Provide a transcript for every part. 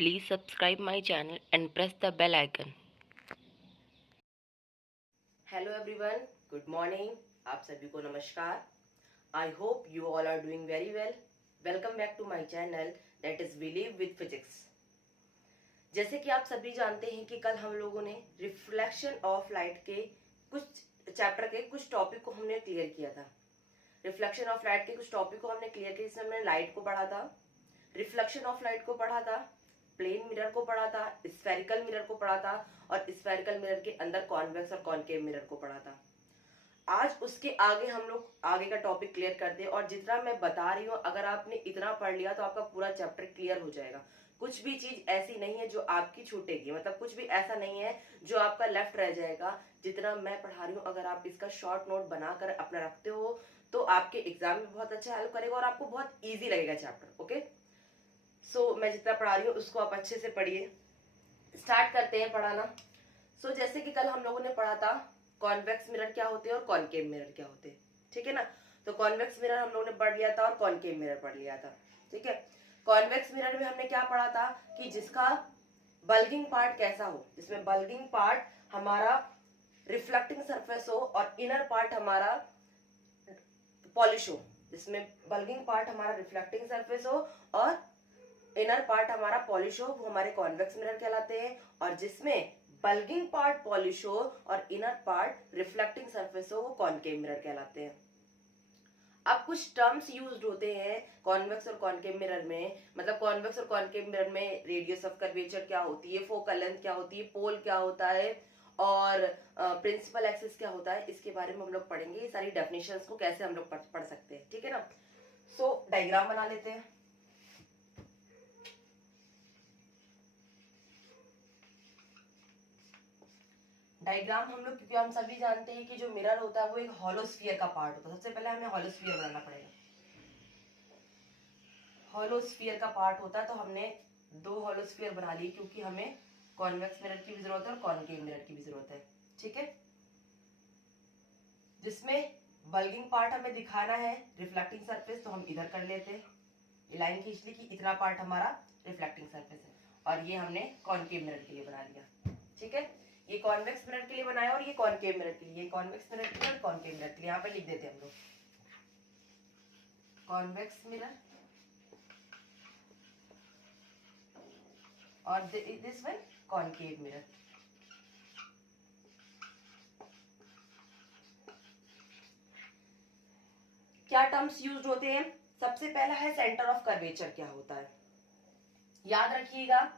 Please subscribe my channel and press the bell icon. Hello everyone, good morning. आप सभी को नमस्कार। I hope you all are doing very well. Welcome back to my channel that is Believe with Physics. जैसे कि आप सभी जानते हैं कि कल हम लोगों ने रिफ्लेक्शन ऑफ लाइट के कुछ चैप्टर के कुछ टॉपिक को हमने क्लियर किया था। रिफ्लेक्शन ऑफ लाइट के कुछ टॉपिक को हमने क्लियर किया, जिसमें हमने लाइट को पढ़ा था, रिफ्लेक्शन ऑफ लाइट को पढ़ा था, प्लेन मिरर को पढ़ा था, स्फेरिकल मिरर को पढ़ा था और स्फेरिकल मिरर के अंदर कॉन्वेक्स और कॉनकेव मिरर को पढ़ा था। आज उसके आगे हम लोग आगे का टॉपिक क्लियर करते हैं और जितना मैं बता रही हूँ, अगर आपने इतना पढ़ लिया तो आपका पूरा चैप्टर क्लियर हो जाएगा। कुछ भी चीज ऐसी नहीं है जो आपकी छूटेगी, मतलब कुछ भी ऐसा नहीं है जो आपका लेफ्ट रह जाएगा। जितना मैं पढ़ा रही हूँ, अगर आप इसका शॉर्ट नोट बनाकर अपना रखते हो तो आपके एग्जाम में बहुत अच्छा हेल्प करेगा और आपको बहुत ईजी लगेगा चैप्टर। ओके, सो मैं जितना पढ़ा रही हूँ उसको आप अच्छे से पढ़िए। स्टार्ट करते हैं पढ़ाना। सो जैसे कि कल हम लोगों ने पढ़ा था कॉन्वेक्स मिरर क्या होते हैं और कॉनकेव मिरर क्या होते हैं, ठीक है ना। तो कॉन्वेक्स मिरर हम लोगों ने पढ़ लिया था और कॉनकेव मिरर पढ़ लिया था, ठीक है। कॉन्वेक्स मिरर में हमने क्या पढ़ा था कि जिसका बल्गिंग पार्ट कैसा हो, जिसमें बल्गिंग पार्ट हमारा रिफ्लेक्टिंग सरफेस हो और इनर पार्ट हमारा पॉलिश हो। जिसमें बल्गिंग पार्ट हमारा रिफ्लेक्टिंग सरफेस हो और इनर पार्ट हमारा पॉलिश हो, वो हमारे कॉन्वेक्स मिरर कहलाते हैं। और जिसमें बल्गिंग पार्ट पॉलिश हो और इनर पार्ट रिफ्लेक्टिंग सरफेस हो, वो कॉनकेव मिरर कहलाते हैं। अब कुछ टर्म्स यूज्ड होते हैं कॉन्वेक्स और कॉनकेव मिरर में, मतलब कॉन्वेक्स और कॉनकेव मिरर में रेडियस ऑफ कर्वेचर क्या होती है, फोकल लेंथ क्या होती है, पोल क्या होता है और प्रिंसिपल एक्सिस क्या होता है, इसके बारे में हम लोग पढ़ेंगे। ये सारी डेफिनेशंस को कैसे हम लोग पढ़ सकते हैं, ठीक है ना। सो डायग्राम बना लेते हैं। डायग्राम हम लोग, क्योंकि हम सभी जानते हैं कि जो मिरर होता है वो एक हॉलोस्फीयर का पार्ट होता है। सबसे पहले हमें हॉलोस्फीयर बनाना पड़ेगा। हॉलोस्फीयर का पार्ट होता है, तो हमने दो हॉलोस्फीयर बना लिए, क्योंकि हमें कॉन्वेक्स मिरर की भी जरूरत है और कॉनकेव मिरर की भी जरूरत है, ठीक है। जिसमें बल्गिंग पार्ट हमें दिखाना है रिफ्लेक्टिंग सरफेस, तो हम इधर कर लेते हैं, ये लाइन खींच ली कि इतना पार्ट हमारा रिफ्लेक्टिंग सरफेस है। और ये हमने कॉनकेव मिरर के लिए बना लिया, ठीक है। ये कॉन्वेक्स मिरर के लिए बनाया और ये कॉनकेव मिरर के लिए, कॉन्वेक्स मिरर के लिए और कॉनकेव मिरर के लिए। यहाँ पे लिख देते हैं हम लोग कॉन्वेक्स मिरर और दिस वन कॉनकेव मिरर। क्या टर्म्स यूज्ड होते हैं? सबसे पहला है सेंटर ऑफ कर्वेचर क्या होता है। याद रखिएगा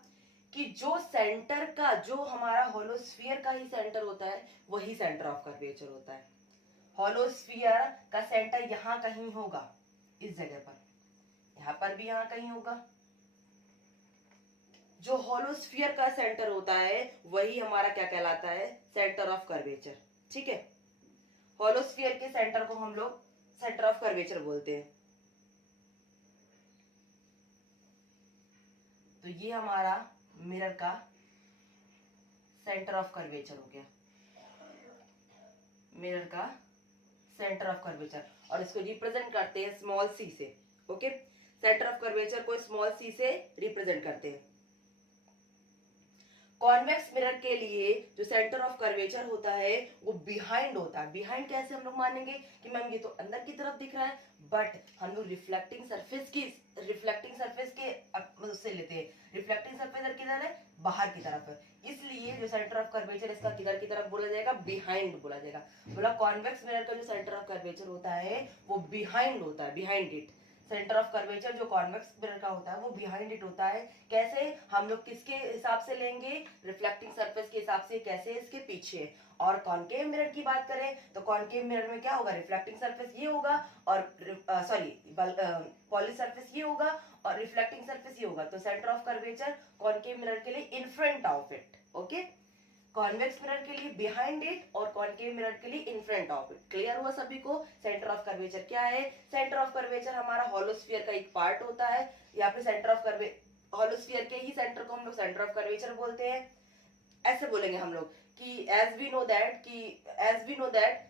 कि जो सेंटर का, जो हमारा होलोस्फीयर का ही सेंटर होता है, वही सेंटर ऑफ कर्वेचर होता है। होलोस्फीयर का सेंटर यहां कहीं होगा, इस जगह पर, यहां पर भी यहां कहीं होगा। जो होलोस्फीयर का सेंटर होता है वही हमारा क्या कहलाता है, सेंटर ऑफ कर्वेचर, ठीक है। होलोस्फीयर के सेंटर को हम लोग सेंटर ऑफ कर्वेचर बोलते हैं। तो ये हमारा मिरर का सेंटर ऑफ कर्वेचर हो गया, मिरर का सेंटर ऑफ कर्वेचर, और इसको रिप्रेजेंट करते हैं स्मॉल सी से। ओके, सेंटर ऑफ कर्वेचर को स्मॉल सी से रिप्रेजेंट करते हैं। कॉन्वेक्स मिरर के लिए जो सेंटर ऑफ कर्वेचर होता है वो बिहाइंड होता है। बिहाइंड कैसे हम लोग मानेंगे कि मैम ये तो अंदर की तरफ दिख रहा है, बट हम लोग रिफ्लेक्टिंग सरफेस के उससे लेते हैं। रिफ्लेक्टिंग सरफेस किधर है, बाहर की तरफ है, इसलिए जो सेंटर ऑफ कर्वेचर इसका किधर की तरफ बोला जाएगा, बिहाइंड बोला जाएगा। बोला कॉन्वेक्स मिरर का जो सेंटर ऑफ कर्वेचर होता है वो बिहाइंड होता है, behind it. Centre of curvature जो कॉन्वेक्स मिरर का होता है वो बिहाइंड इट होता है। कैसे हम लोग किसके हिसाब से लेंगे, रिफ्लेक्टिंग सरफेस के हिसाब से, कैसे, इसके पीछे। और कॉनकेव मिरर की बात करें तो कॉनकेव मिरर में क्या होगा, रिफ्लेक्टिंग सरफेस ये होगा और पॉलिश सरफेस ये होगा और रिफ्लेक्टिंग सरफेस ये होगा। तो centre of curvature concave mirror के लिए in front of it, okay. Convex mirror के लिए बिहाइंड इट और कॉनकेव मिरर के लिए in front of it. Clear हुआ सभी को सेंटर ऑफ कर्वेचर क्या है। सेंटर ऑफ कर्वेचर हमारा होलोस्फीयर का एक पार्ट होता है। यहाँ पे सेंटर ऑफ होलोस्फीयर के ही सेंटर को हम लोग सेंटर ऑफ कर्वेचर बोलते हैं। ऐसे बोलेंगे हम लोग कि as we know that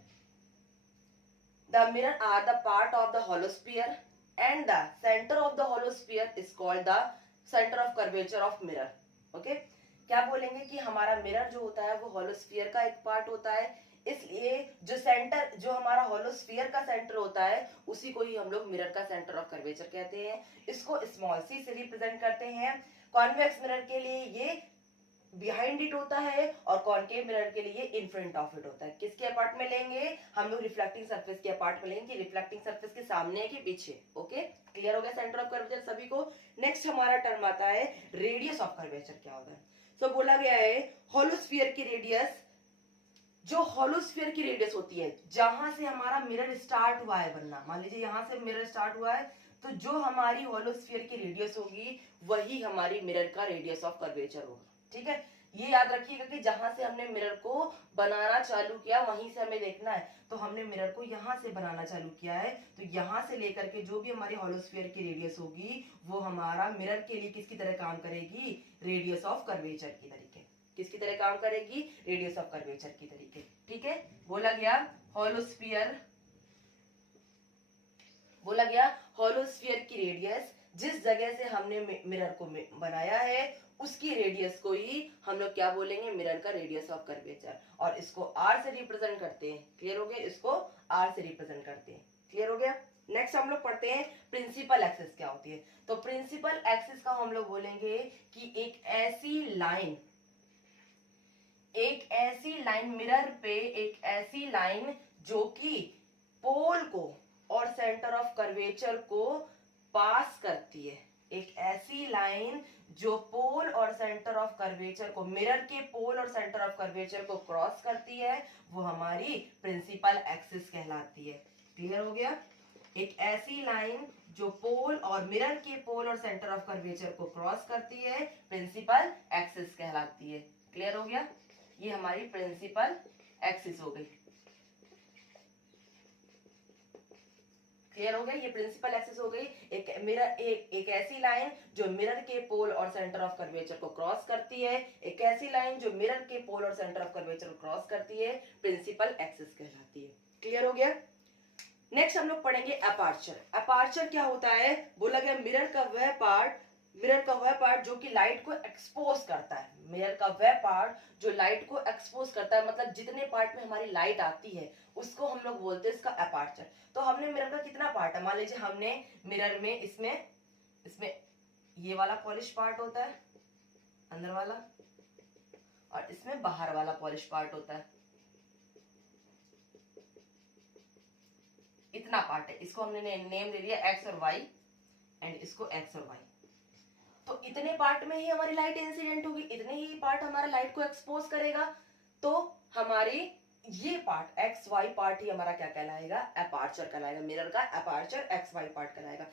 the mirror are the part of the holosphere and the center of the holosphere is called the center of curvature of mirror. Okay, क्या बोलेंगे कि हमारा मिरर जो होता है वो होलोस्फीयर का एक पार्ट होता है, इसलिए जो सेंटर, जो हमारा होलोस्फीयर का सेंटर होता है उसी को ही हम लोग मिरर का सेंटर ऑफ कर्वेचर कहते हैं। इसको स्मॉल सी से रिप्रेजेंट करते हैं। कॉन्वेक्स मिरर के लिए ये बिहाइंड इट होता है और कॉनकेव मिरर के लिए इन फ्रंट ऑफ इट होता है। किसके अपार्ट में लेंगे हम लोग? रिफ्लेक्टिंग सरफेस के अपार्ट में लेंगे, रिफ्लेक्टिंग सरफेस के सामने के पीछे। ओके, क्लियर हो गया सेंटर ऑफ कर्वेचर सभी को। नेक्स्ट हमारा टर्म आता है रेडियस ऑफ कर्वेचर। क्या होता है? तो बोला गया है होलोस्फीयर की रेडियस, जो होलोस्फीयर की रेडियस होती है, जहां से हमारा मिरर स्टार्ट हुआ है बनना, मान लीजिए यहां से मिरर स्टार्ट हुआ है, तो जो हमारी होलोस्फीयर की रेडियस होगी वही हमारी मिरर का रेडियस ऑफ कर्वेचर होगा। ठीक है, ये याद रखिएगा कि जहां से हमने मिरर को बनाना चालू किया वहीं से हमें देखना है। तो हमने मिरर को यहाँ से बनाना चालू किया है, तो यहाँ से लेकर के जो भी हमारी होलोस्फीयर की रेडियस होगी वो हमारा मिरर के लिए किसकी तरह काम करेगी? रेडियस ऑफ कर्वेचर की तरीके। किसकी तरह काम करेगी? रेडियस ऑफ कर्वेचर की तरीके। ठीक है, बोला गया होलोस्फीयर, बोला गया होलोस्फीयर की रेडियस, जिस जगह से हमने मिरर को बनाया है उसकी रेडियस को ही हम लोग क्या बोलेंगे? मिरर का रेडियस ऑफ कर्वेचर। और इसको आर से रिप्रेजेंट करते हैं। क्लियर हो गया? इसको आर से रिप्रेजेंट करते हैं। क्लियर हो गया? नेक्स्ट हम लोग पढ़ते हैं प्रिंसिपल एक्सिस क्या होती है। तो प्रिंसिपल एक्सिस का हम लोग बोलेंगे कि एक ऐसी लाइन, एक ऐसी लाइन मिरर पे, एक ऐसी लाइन जो कि पोल को और सेंटर ऑफ कर्वेचर को पास करती है। एक ऐसी लाइन जो पोल और सेंटर ऑफ कर्वेचर को, मिरर के पोल और सेंटर ऑफ कर्वेचर को क्रॉस करती है, वो हमारी प्रिंसिपल एक्सिस कहलाती है। क्लियर हो गया? एक ऐसी लाइन जो पोल और मिरर के पोल और सेंटर ऑफ कर्वेचर को क्रॉस करती है, प्रिंसिपल एक्सिस कहलाती है। क्लियर हो गया? ये हमारी प्रिंसिपल एक्सिस हो गई। क्लियर हो गया? ये प्रिंसिपल एक्सिस हो गई। एक मिरर, एक ऐसी लाइन जो मिरर के पोल और सेंटर ऑफ कर्वेचर को क्रॉस करती है, एक ऐसी लाइन जो मिरर के पोल और सेंटर ऑफ कर्वेचर को क्रॉस करती है, प्रिंसिपल एक्सिस कहलाती है। क्लियर हो गया? नेक्स्ट हम लोग पढ़ेंगे अपार्चर। अपार्चर क्या होता है? बोला गया मिरर का वह पार्ट जो कि लाइट को एक्सपोज करता है। मिरर का वह पार्ट जो लाइट को एक्सपोज करता है, मतलब जितने पार्ट में हमारी लाइट आती है उसको हम लोग बोलते हैं इसका अपार्चर। तो हमने मिरर का कितना पार्ट है? मान लीजिए हमने मिरर में इसमें ये वाला पॉलिश पार्ट होता है अंदर वाला, और इसमें बाहर वाला पॉलिश पार्ट होता है। इतना पार्ट है, इसको हमने नेम दे दिया एक्स और वाई, एंड इसको एक्स और वाई। तो इतने पार्ट में ही हमारी लाइट इंसिडेंट होगी, इतने ही पार्ट हमारा लाइट को एक्सपोज करेगा। तो हमारी ये पार्ट एक्स वाई पार्ट ही हमारा क्या कहलाएगा? अपार्चर कहलाएगा। मिरर का अपार्चर एक्स वाई पार्ट कहलाएगा।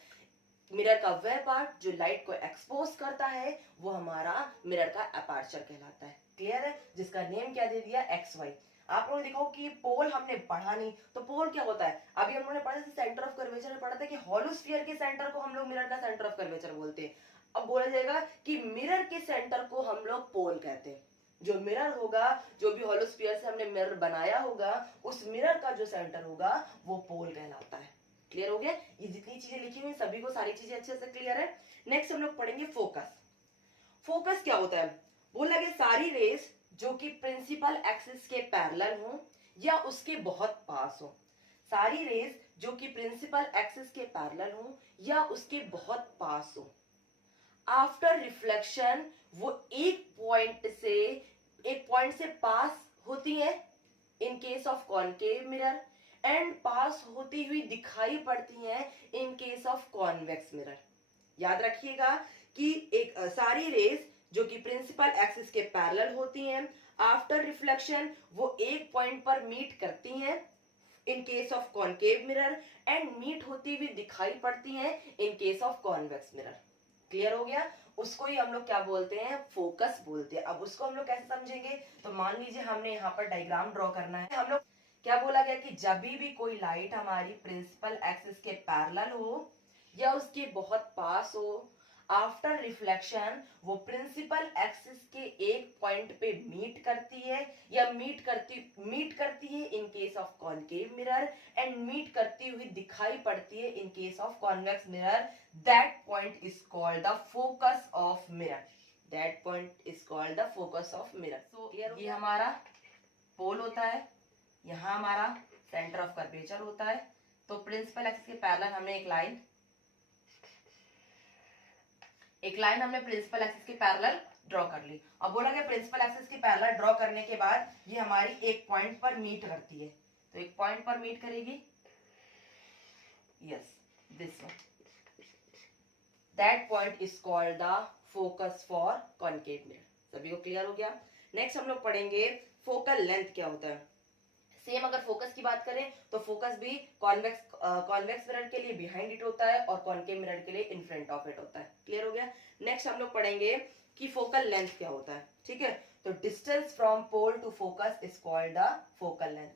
मिरर का वह पार्ट जो लाइट को एक्सपोज करता है वो हमारा मिरर का अपार्चर कहलाता है। क्लियर है? जिसका नेम क्या दे दिया? X Y. आप लोगों ने देखो कि पोल हमने पढ़ा नहीं, तो पोल क्या होता है? अभी हम लोगों ने पढ़ा सेंटर ऑफ कर्वेचर में पढ़ा था कि होलोस्फीयर के सेंटर को हम लोग मिरर का सेंटर ऑफ कर्वेचर बोलते हैं। अब बोला जाएगा कि मिरर के सेंटर को हम लोग पोल कहते हैं। जो मिरर होगा, जो भी होलोस्फीयर से हमने मिरर बनाया होगा, उस मिरर का जो सेंटर होगा वो पोल कहलाता है। क्लियर हो गया? ये जितनी चीजें लिखी हुई सभी को सारी चीजें अच्छे से क्लियर है। नेक्स्ट हम लोग पढ़ेंगे फोकस। फोकस क्या होता है? बोला गया सारी रेस जो कि प्रिंसिपल एक्सिस के पैरेलल हो या उसके बहुत पास हो। सारी रेस जो कि प्रिंसिपल एक्सिस के पैरेलल हो या उसके बहुत पास हो, आफ्टर रिफ्लेक्शन वो एक पॉइंट से पास होती है in case of concave mirror, and pass होती हुई दिखाई पड़ती हैं in case of convex mirror. याद रखिएगा कि एक सारी रेस जो कि प्रिंसिपल एक्सिस के पैरेलल होती हैं, आफ्टर रिफ्लेक्शन वो एक पॉइंट पर मीट करती हैं in case of concave mirror, and meet होती हुई दिखाई पड़ती हैं in case of convex mirror. Clear हो गया? उसको ही हम लोग क्या बोलते हैं? फोकस बोलते हैं। अब उसको हम लोग कैसे समझेंगे? तो मान लीजिए हमने यहाँ पर डायग्राम ड्रॉ करना है। हम लोग क्या बोला गया कि जब भी कोई लाइट हमारी प्रिंसिपल एक्सिस के पैरेलल हो या उसके बहुत पास हो, आफ्टर रिफ्लेक्शन वो प्रिंसिपल एक्सिस के एक पॉइंट पे मीट करती है, या मीट करती है in case of concave mirror, and meet करती हुई दिखाई पड़ती है in case of convex mirror. That point is called the focus of mirror. That point is called the focus of mirror. So ये हमारा पोल होता है, यहाँ हमारा सेंटर ऑफ कर्वेचर होता है. तो प्रिंसिपल एक्सिस के पैरेलल हमने एक लाइन हमने प्रिंसिपल एक्सिस के पैरेलल ड्रॉ कर ली. अब बोला गया प्रिंसिपल एक्सिस के पैरेलल ड्रॉ करने के बाद ये हमारी एक पॉइंट पर मीट करती है. तो एक पॉइंट पर मीट करेगी, yes, this one. That point is called the focus for concave mirror. सभी को क्लियर हो गया. नेक्स्ट हम लोग पढ़ेंगे फोकल लेंथ क्या होता है. सेम अगर फोकस की बात करें तो फोकस भी कॉन्वेक्स मिरर के लिए बिहाइंड इट होता है और कॉनकेव मिरर के लिए इन फ्रंट ऑफ इट होता है. क्लियर हो गया. नेक्स्ट हम लोग पढ़ेंगे कि फोकल लेंथ क्या होता है. ठीक है, तो distance from pole to focus is called the focal length.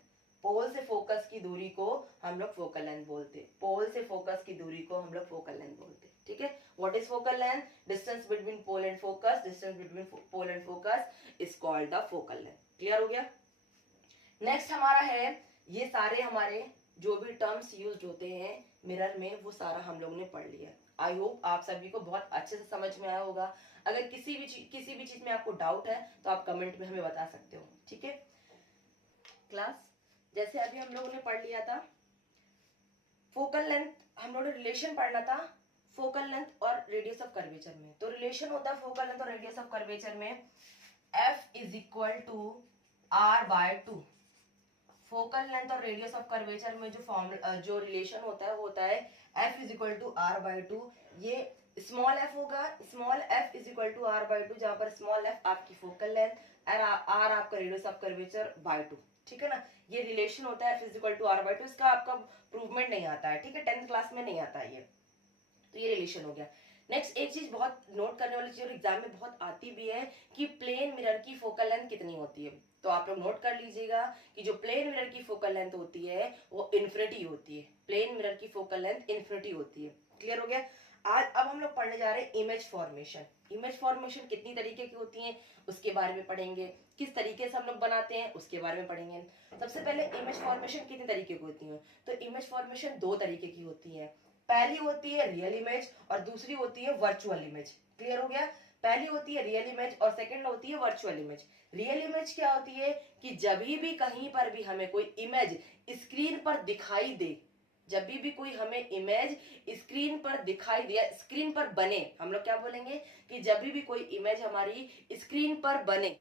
Pole से फोकस की दूरी को हम लोग फोकल लेंथ बोलते हैं. पोल से फोकस की दूरी को हम लोग फोकल लेंथ बोलते हैं. ठीक है, what is focal length? Distance between pole and focus. Distance between pole and focus is called the focal length. Clear हो गया. नेक्स्ट हमारा है, ये सारे हमारे जो भी टर्म्स यूज्ड होते हैं मिरर में वो सारा हम लोग ने पढ़ लिया. आई होप आप सभी को बहुत अच्छे से समझ में आया होगा. अगर किसी भी चीज में आपको डाउट है तो आप कमेंट में हमें बता सकते हो. ठीक है क्लास, जैसे अभी हम लोगों ने पढ़ लिया था फोकल लेंथ, हम लोगों ने रिलेशन पढ़ना था फोकल लेंथ और रेडियस ऑफ कर्वेचर में. तो रिलेशन होता है फोकल लेंथ और रेडियस ऑफ कर्वेचर में F is equal to R by 2. Focal length और रेडियस ऑफ कर्वेचर में जो रिलेशन होता है वो होता है F is equal to R by 2. ये स्मॉल f होगा, small f is equal to R by 2, जहां पर स्मॉल f आपकी फोकल लेंथ और R आपका रेडियस ऑफ कर्वेचर बाय 2. ठीक है ना, ये रिलेशन होता है F is equal to R by 2. इसका आपका प्रूवमेंट नहीं आता है. ठीक है, 10th क्लास में नहीं आता है ये. तो ये रिलेशन हो गया. नेक्स्ट एक चीज बहुत नोट करने वाली चीज और एग्जाम में बहुत आती भी है कि प्लेन मिरर की फोकल लेंथ कितनी होती है. तो आप लोग नोट कर लीजिएगा कि जो प्लेन मिरर की फोकल लेंथ होती है वो इन्फिनिटी होती है. प्लेन मिरर की फोकल लेंथ इन्फिनिटी होती है. क्लियर हो गया. आज अब हम लोग पढ़ने जा रहे हैं इमेज फॉर्मेशन. इमेज फॉर्मेशन कितनी तरीके की होती है उसके बारे में पढ़ेंगे. किस तरीके से हम लोग बनाते हैं उसके बारे में पढ़ेंगे. सबसे पहले इमेज फॉर्मेशन कितनी तरीके की होती है. तो इमेज फॉर्मेशन दो तरीके की होती है. पहली होती है रियल इमेज और दूसरी होती है वर्चुअल इमेज. क्लियर हो गया. पहली होती है रियल इमेज और सेकंड होती है वर्चुअल इमेज. रियल इमेज क्या होती है कि जब भी कहीं पर भी हमें कोई इमेज स्क्रीन पर दिखाई दे, जब भी कोई हमें इमेज स्क्रीन पर दिखाई दे, स्क्रीन पर बने, हम लोग क्या बोलेंगे कि जब भी कोई इमेज हमारी स्क्रीन पर बने,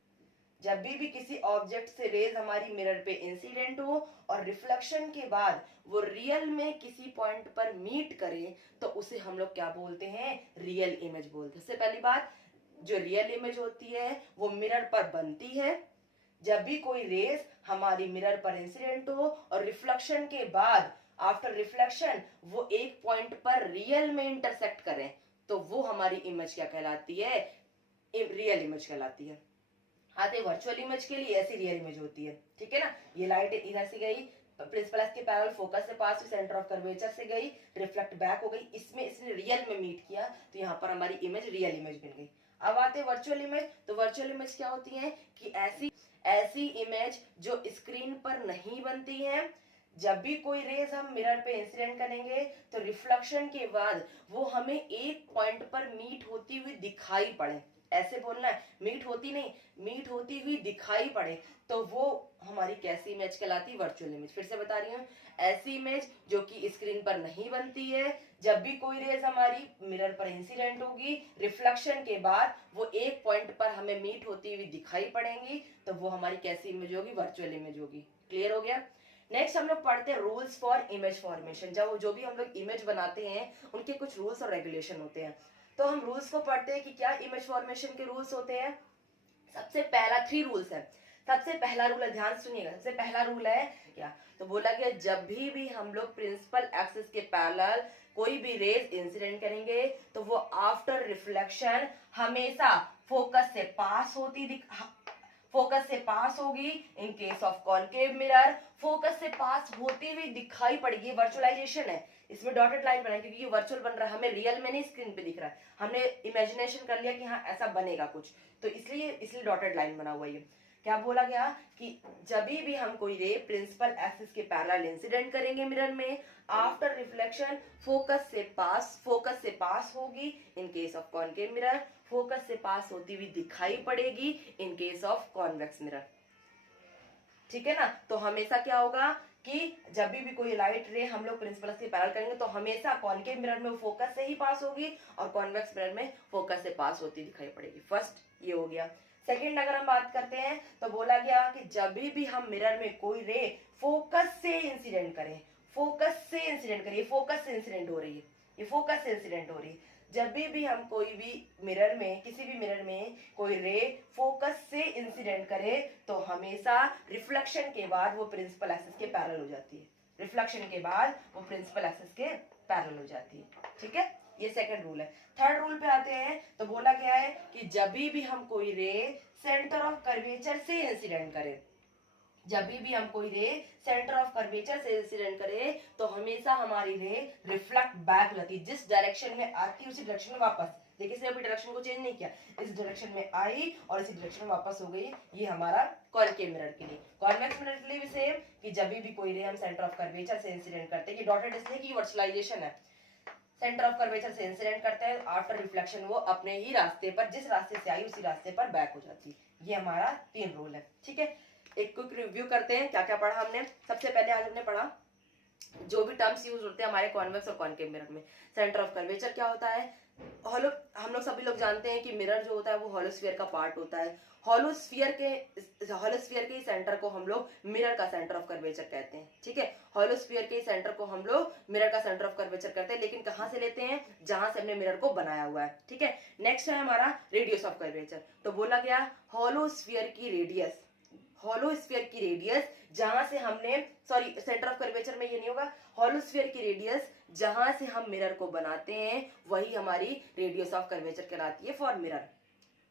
जब भी किसी ऑब्जेक्ट से रेज हमारी मिरर पे इंसिडेंट हो और रिफ्लेक्शन के बाद वो रियल में किसी पॉइंट पर मीट करे तो उसे हम लोग क्या बोलते हैं, रियल इमेज बोलते हैं. सबसे पहली बात, जो रियल इमेज होती है वो मिरर पर बनती है जब भी कोई रेज हमारी मिरर पर इंसिडेंट हो और रिफ्लेक्शन के बाद आफ्टर रिफ्लेक्शन वो एक पॉइंट पर रियल में इंटरसेक्ट करें तो वो हमारी इमेज क्या कहलाती है, रियल इमेज कहलाती है. आते वर्चुअल इमेज के लिए ऐसी रियल इमेज होती है. ठीक है ना, ये लाइट इधर से गई, प्रिंसिपल एक्सिस के पैरेलल फोकस से पास हुई, सेंटर ऑफ कर्वेचर से गई, रिफ्लेक्ट बैक हो गई, इसमें इसने रियल में मीट किया तो यहाँ पर हमारी इमेज रियल इमेज बन गई. अब आते वर्चुअल इमेज. तो वर्चुअल इमेज क्या होती है कि ऐसी इमेज जो स्क्रीन पर नहीं बनती है, जब भी कोई रेज हम मिरर पे इंसिडेंट करेंगे तो रिफ्लेक्शन के बाद वो हमें एक पॉइंट पर मीट होती हुई दिखाई पड़े. ऐसे बोलना है, मीट होती नहीं, मीट होती हुई दिखाई पड़े तो वो हमारी कैसी इमेज कहलाती है, वर्चुअल इमेज. फिर से बता रही हूँ, ऐसी इमेज जो कि स्क्रीन पर नहीं बनती है, जब भी कोई रेज हमारी मिरर पर इंसिडेंट होगी, रिफ्लेक्शन के बाद वो एक पॉइंट पर हमें मीट होती हुई दिखाई पड़ेंगी तो वो हमारी कैसी इमेज होगी, वर्चुअल इमेज होगी. क्लियर हो गया. नेक्स्ट हम लोग पढ़ते हैं रूल्स फॉर इमेज फॉर्मेशन. जब जो भी हम लोग इमेज बनाते हैं उनके कुछ रूल्स और रेगुलेशन होते हैं. तो हम रूल्स को पढ़ते हैं कि क्या इमेज फॉर्मेशन के रूल्स होते हैं. सबसे पहला 3 रूल्स है. सबसे पहला रूल है, ध्यान सुनिएगा, सबसे पहला रूल है क्या, तो बोला गया जब भी हम लोग प्रिंसिपल एक्सिस के पैरेलल कोई भी रेज इंसिडेंट करेंगे तो वो आफ्टर रिफ्लेक्शन हमेशा फोकस से पास होती फोकस से पास होगी। इन case of concave mirror focus से पास होती हुई दिखाई पड़ेगी। वर्चुअलाइजेशन है, इसमें डॉटेड लाइन बनाई क्योंकि ये वर्चुअल बन रहा है, हमें रियल में नहीं स्क्रीन पे दिख रहा है, हमने इमेजिनेशन कर लिया कि हाँ ऐसा बनेगा कुछ, तो इसलिए डॉटेड लाइन बना हुआ है। क्या बोला गया कि जब भी हम कोई रे प्रिंसिपल एक्सिस के पैरेलल इंसिडेंट करेंगे मिरर में, आफ्टर रिफ्लेक्शन फोकस से पास होगी। इन case of concave mirror focus से पास होती हुई दिखाई पड़ेगी। इन केस ऑफ कॉन्वेक्स मिरर, ठीक है ना। तो हमेशा क्या होगा कि जब भी कोई लाइट रे हम लोग प्रिंसिपल से पैरेलल करेंगे तो हमेशा कॉनकेव मिरर में फोकस से ही पास होगी और कॉन्वेक्स मिरर में फोकस से पास होती दिखाई पड़ेगी। फर्स्ट ये हो गया। सेकंड अगर हम बात करते हैं तो बोला गया कि जब भी हम मिरर में कोई रे फोकस से इंसिडेंट करें, फोकस से इंसिडेंट करिए, फोकस से इंसिडेंट हो रही है, ये फोकस से इंसिडेंट हो रही है। जब भी हम कोई भी मिरर में, किसी भी मिरर में कोई रे फोकस से इंसिडेंट करे तो हमेशा रिफ्लेक्शन के बाद वो प्रिंसिपल एक्सिस के पैरेलल हो जाती है। रिफ्लेक्शन के बाद वो प्रिंसिपल एक्सिस के पैरेलल हो जाती है, ठीक है। ये सेकंड रूल है। थर्ड रूल पे आते हैं तो बोला गया है कि जब भी हम कोई रे सेंटर ऑफ कर्वेचर से इंसिडेंट करें, जब भी हम कोई रे सेंटर ऑफ कर्वेचर से इंसिडेंट करें तो हमेशा हमारी रे रिफ्लेक्ट बैक रहती है। जिस डायरेक्शन में आती है उसी डायरेक्शन में वापस, देखिए इसने अभी डायरेक्शन को चेंज नहीं किया, इस डायरेक्शन में आई और इसी डायरेक्शन में वापस हो गई। ये हमारा कॉनकेव मिरर के लिए। कॉन्वेक्स मिरर के लिए भी सेम कि जब भी कोई रे हम सेंटर ऑफ कर्वेचर से इंसिडेंट करते हैं, कि डॉटेड इसलिए कि वर्चुअलाइजेशन है, सेंटर ऑफ कर्वेचर से इंसिडेंट करते हैं, आफ्टर रिफ्लेक्शन वो अपने ही रास्ते पर, जिस रास्ते से आई उसी रास्ते पर बैक हो जाती है। ये हमारा 3 रूल है, ठीक है। एक क्विक रिव्यू करते हैं क्या क्या पढ़ा हमने। सबसे पहले आज हमने पढ़ा जो भी टर्म्स यूज होते हैं हमारे कॉन्वेक्स और कॉनकेव मिरर में। सेंटर ऑफ कर्वेचर क्या होता है, हॉलो, हम लोग सभी लोग जानते हैं कि मिरर जो होता है वो हॉलोस्फीयर का पार्ट होता है। हॉलोस्फीयर के सेंटर को हम लोग मिरर का सेंटर ऑफ कर्वेचर कहते हैं, ठीक है। हॉलोस्फीयर के सेंटर को हम लोग मिरर का सेंटर ऑफ कर्वेचर कहते हैं, लेकिन कहां से लेते हैं, जहां से हमने मिरर को बनाया हुआ है, ठीक है। नेक्स्ट है हमारा रेडियस ऑफ कर्वेचर। तो बोला गया हॉलोस्फीयर की रेडियस, हॉलोस्फीयर की रेडियस जहां से हमने, सॉरी सेंटर ऑफ कर्वेचर में ये नहीं होगा, हॉलोस्फीयर की रेडियस जहां से हम मिरर को बनाते हैं वही हमारी रेडियस ऑफ कर्वेचर कहलाती है फॉर मिरर।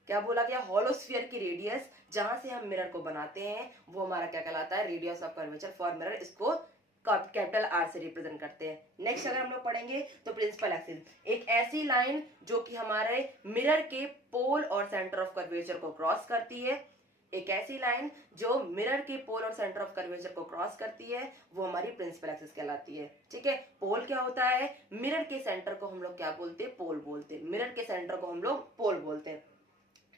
क्या बोला गया, हॉलोस्फीयर की रेडियस जहां से हम मिरर को बनाते हैं वो हमारा क्या कहलाता है, radius of curvature for mirror. इसको कैपिटल आर से रिप्रेजेंट करते हैं। नेक्स्ट अगर हम लोग पढ़ेंगे तो प्रिंसिपल एक्सिस, एक ऐसी लाइन जो कि हमारे मिरर के पोल और सेंटर ऑफ कर्वेचर को क्रॉस करती है, एक ऐसी लाइन जो मिरर के पोल और सेंटर ऑफ कर्वेचर को क्रॉस करती है वो हमारी प्रिंसिपल एक्सिस कहलाती है, ठीक है। पोल क्या होता है, मिरर के सेंटर को हम लोग क्या बोलते हैं, पोल बोलते हैं, मिरर के सेंटर को हम लोग पोल बोलते हैं।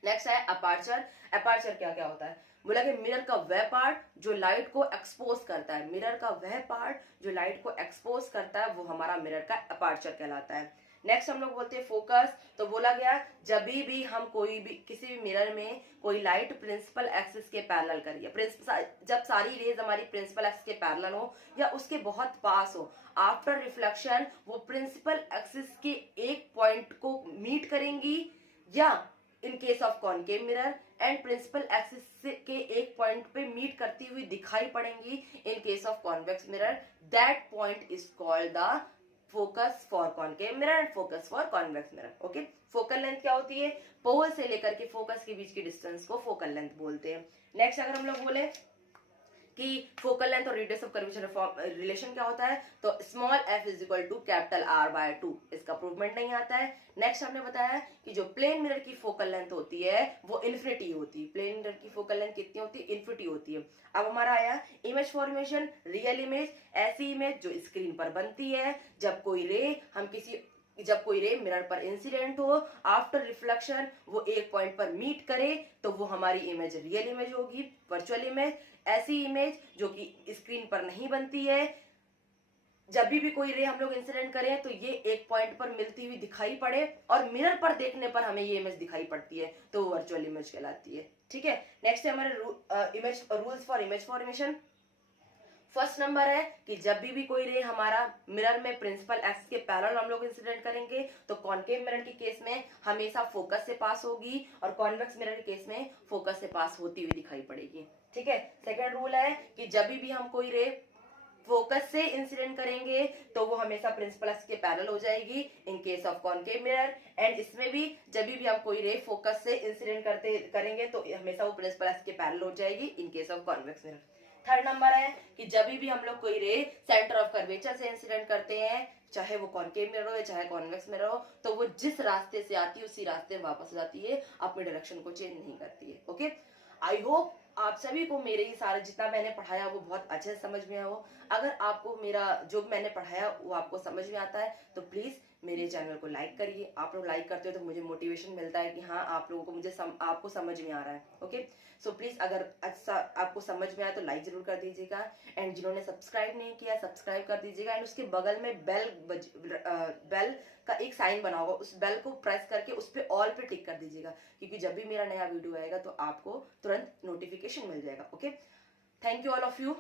नेक्स्ट है अपर्चर। अपर्चर क्या क्या होता है, बोला कि मिरर का वह पार्ट जो लाइट को एक्सपोज करता है, मिरर का वह पार्ट जो लाइट को एक्सपोज करता है वो हमारा मिरर का अपर्चर कहलाता है। नेक्स्ट हम लोग बोलते हैं फोकस। तो बोला गया जब भी हम कोई भी किसी भी मिरर में कोई लाइट प्रिंसिपल एक्सिस के पैरेलल करिए, जब सारी रेज हमारी प्रिंसिपल एक्सिस के पैरेलल हो या उसके बहुत पास हो, आफ्टर रिफ्लेक्शन वो प्रिंसिपल एक्सिस के एक पॉइंट को मीट करेंगी, या in case of concave mirror and principal axis के एक पॉइंट पे मीट करती हुई दिखाई पड़ेंगी in case of convex mirror. That point is called the focus for concave mirror and focus for convex mirror, okay. Focal length क्या होती है, पोल से लेकर के फोकस के बीच की डिस्टेंस को फोकल लेंथ बोलते हैं। नेक्स्ट अगर हम लोग बोले कि फोकल लेंथ और रेडियस ऑफ कर्वेचर रिलेशन क्या होता है, तो small f is equal to capital R/2, इसका प्रूवमेंट नहीं आता है। नेक्स्ट हमने बताया कि जो प्लेन मिरर की फोकल लेंथ होती है वो इन्फिनिटी होती है, प्लेन मिरर की फोकल लेंथ कितनी होती है, इन्फिनिटी होती है। अब हमारा आया इमेज फॉर्मेशन, रियल इमेज, ऐसी इमेज जो स्क्रीन पर बनती है जब कोई रे मिरर पर इंसिडेंट हो, आफ्टर रिफ्लेक्शन वो एक पॉइंट पर मीट करे तो वो हमारी इमेज रियल इमेज होगी, वर्चुअल इमेज। ऐसी इमेज जो कि स्क्रीन पर नहीं बनती है, जब भी कोई रे हम लोग इंसिडेंट करें तो ये एक पॉइंट पर मिलती हुई दिखाई पड़े और मिरर पर देखने पर हमें ये इमेज दिखाई पड़ती है तो वो वर्चुअल इमेज कहलाती है, ठीक है। नेक्स्ट है हमारे image rules for image formation. First number है कि जब भी कोई रे हमारा मिरर में प्रिंसिपल एक्सिस के पैरेलल हम लोग इंसिडेंट करेंगे तो कॉनकेव मिरर के केस में हमेशा फोकस से पास होगी और कॉन्वेक्स मिरर के केस में फोकस से पास होती हुई दिखाई पड़ेगी, ठीक है। सेकंड रूल है कि जब भी हम कोई रे फोकस से इंसिडेंट करेंगे तो वो हमेशा प्रिंसिपल एक्सिस के पैरेलल हो जाएगी इन case of concave mirror. And इसमें भी जब भी हम कोई रे फोकस से इंसिडेंट करेंगे तो हमेशा वो प्रिंसिपल एक्सिस के पैरेलल हो जाएगी इन case of convex mirror. Third number है कि जब भी हम लोग कोई रे सेंटर ऑफ कर्वेचर से इंसिडेंट करते हैं, चाहे वो कॉनकेव मिरर हो या चाहे कॉन्वेक्स मिरर हो, तो वो जिस रास्ते से आती है उसी रास्ते में वापस जाती है, अपने डायरेक्शन को चेंज नहीं करती है। ओके, आई होप आप सभी को मेरे ये सारे जितना मैंने पढ़ाया वो बहुत अच्छे से समझ में आया हो। अगर आपको मेरा जो मैंने पढ़ाया वो आपको समझ में आता है तो प्लीज मेरे चैनल को लाइक करिए। आप लोग लाइक करते हो तो मुझे मोटिवेशन मिलता है कि हाँ आप लोगों को आपको समझ में आ रहा है। ओके, सो प्लीज अगर अच्छा आपको समझ में आया तो लाइक जरूर कर दीजिएगा। एंड जिन्होंने सब्सक्राइब नहीं किया सब्सक्राइब कर दीजिएगा। एंड उसके बगल में बेल का एक साइन बना होगा, उस बेल को प्रेस करके उस पर ऑल पे टिक कर दीजिएगा, क्योंकि जब भी मेरा नया वीडियो आएगा तो आपको तुरंत नोटिफिकेशन मिल जाएगा। Okay, thank you all of you.